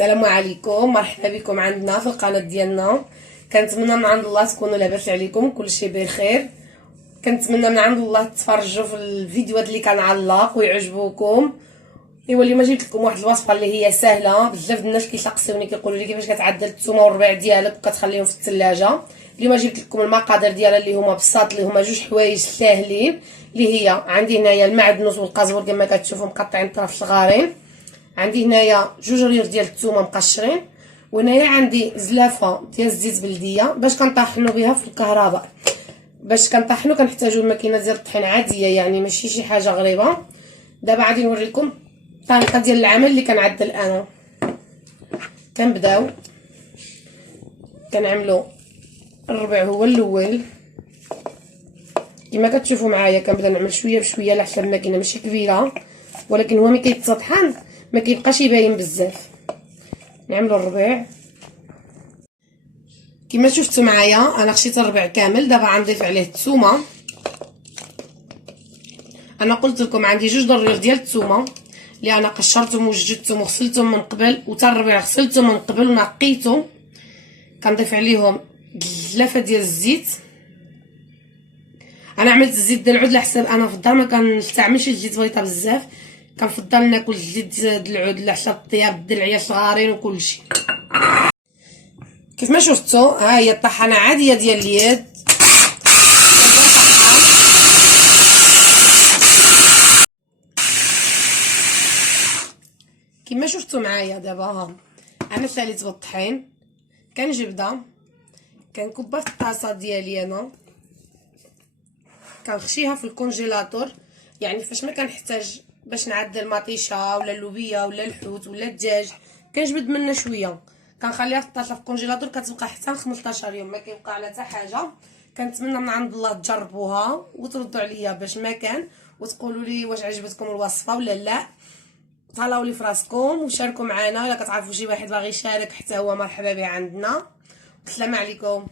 السلام عليكم، مرحبا بكم عندنا في القناه ديالنا. كنتمنى من عند الله تكونوا لاباس عليكم كلشي بخير. كنتمنى من عند الله تفرجوا في الفيديوهات اللي كنعلق ويعجبوكم. ايوا اليوم جبت لكم واحد الوصفه اللي هي سهله بزاف. الناس كيسقسيوني كيقولوا لي كيفاش كتعدل الثومه والربيع ديالك وكتخليهم في الثلاجه. اليوم جبت لكم المقادير ديالها اللي هما بساط، اللي هما جوج حوايج ساهلين، اللي هي عندي هنايا المعدنوس والقزبر كما كتشوفوا مقطعين طرف صغارين، عندي هنايا جوج ريور ديال الثومه مقشرين، وهنايا عندي زلافه ديال الزيت بلديه باش كنطحنوا بها في الكهرباء. باش كنطحنوا كنحتاجوا الماكينه ديال الطحين عاديه، يعني ماشي شي حاجه غريبه. دابا غادي نوريكم الطريقه ديال العمل اللي كنعدل انا. كنبداو كنعملوا الربع هو الاول كما كتشوفوا معايا. كنبدا نعمل شويه بشويه على حسب الماكينه، ماشي كبيره ولكن هو ملي كيتطحن ما كيبقاش يبين بزاف. نعملوا الربيع كما شفتوا معايا. انا خشيت الربيع كامل. دابا غنضيف عليه الثومه. انا قلت لكم عندي جوج ضرير ديال الثومه اللي انا قشرتهم وجدتهم وغسلتهم من قبل، وتا الربيع غسلتهم من قبل ونقيتهم. كنضيف عليهم زلافه ديال الزيت. انا عملت الزيت ديال العود على حساب انا في الدار ما كنستعملش الزيت بيضه بزاف، كنفضل ناكل الزيت ديال العود على حساب الطياب ديال العيال صغارين وكلشي. كيف ما شفتوا ها هي الطحانه عاديه ديال اليد. كما شفتوا معايا دابا ها انا ساليت بالطحين. كنجبدها كنكبها في الطاسه ديالي، انا كنخشيها في الكونجيلاتور، يعني فاش ما كنحتاج باش نعدل مطيشه ولا اللوبيه ولا الحوت ولا الدجاج كنجبد منها شويه، كنخليها في الطاسه في الكونجيلاتور كتبقى حتى 15 يوم ما كيبقى على حتى حاجه. كنتمنى من عند الله تجربوها وتردوا عليا باش ما كان، وتقولوا لي واش عجبتكم الوصفه ولا لا. طلعوا لي فراسكم وشاركوا معنا. الا كتعرفوا شي واحد باغي يشارك حتى هو مرحبا به عندنا. السلام عليكم.